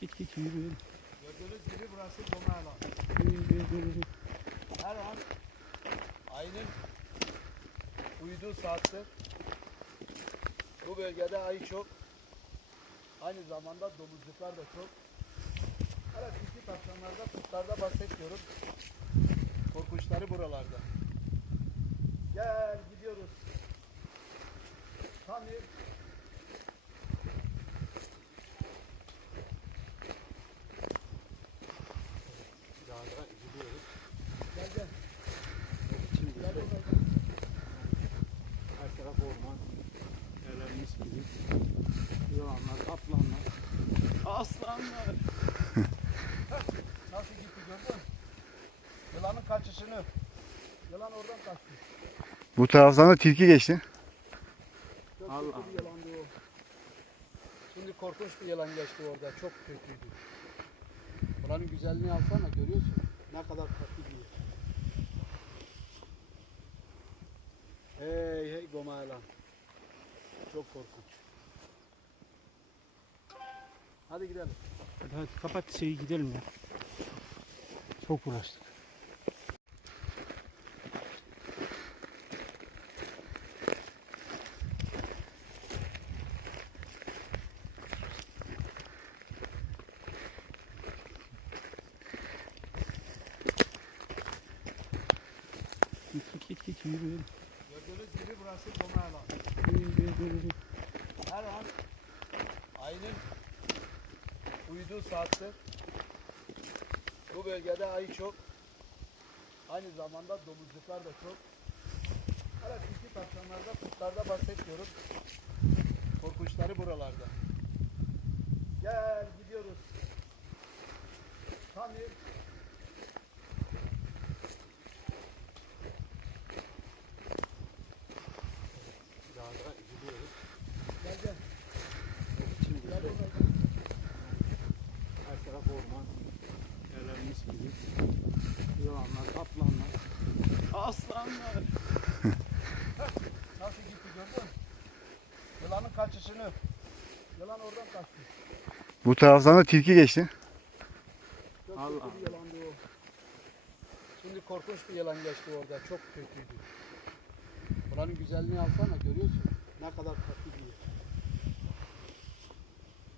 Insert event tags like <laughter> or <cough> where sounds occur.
Git git yürü. Gördüğünüz gibi burası yürü. Her an ayının uyuduğu saatte bu bölgede ayı çok. Aynı zamanda domuzcuklar da çok. Evet iki tavşanlarda, kurtlarda bahsetmiyorum. Korkunçları buralarda. Gel gidiyoruz. Tam bir Daha da gidiyoruz. gel gel. Şimdi Gel böyle oradan. her taraf orman. Yerler mis gibi. Yılanlar, kaplanlar. Aslanlar. <laughs> Nasıl gitti gördün? Yılanın kaçışını. Yılan oradan kaçtı. Bu taraftan da tilki geçti. Çok Allah kötü bir yılandı o. Şimdi korkunç bir yılan geçti orada. Çok kötüydü. Buranın güzelliğini alsana görüyorsun. Ne kadar tatlı bir yer. Hey hey goma yılan. Çok korkunç. Hadi gidelim. Hadi hadi kapat şeyi gidelim ya. Çok uğraştık. Git git git git yürü yürü. Gördüğünüz gibi burası yürü. Her an ayının uyuduğu saatte bu bölgede ayı çok. Aynı zamanda domuzcuklar da çok. Evet iki tavşanlarda, kurtlarda bahsetmiyorum. Korkunçları buralarda. Gel gidiyoruz. Tam bir Daha da gidiyoruz. gel gel. Şimdi Gel böyle oradan. her taraf orman. Yerler mis gibi. Yılanlar, kaplanlar. Aslanlar. <laughs> Nasıl gitti gördün? Yılanın kaçışını. Yılan oradan kaçtı. Bu taraftan da tilki geçti. Çok Allah kötü bir yılandı o. Şimdi korkunç bir yılan geçti orada. Çok kötüydü. Buranın güzelliğini alsana görüyorsun. Ne kadar tatlı bir yer.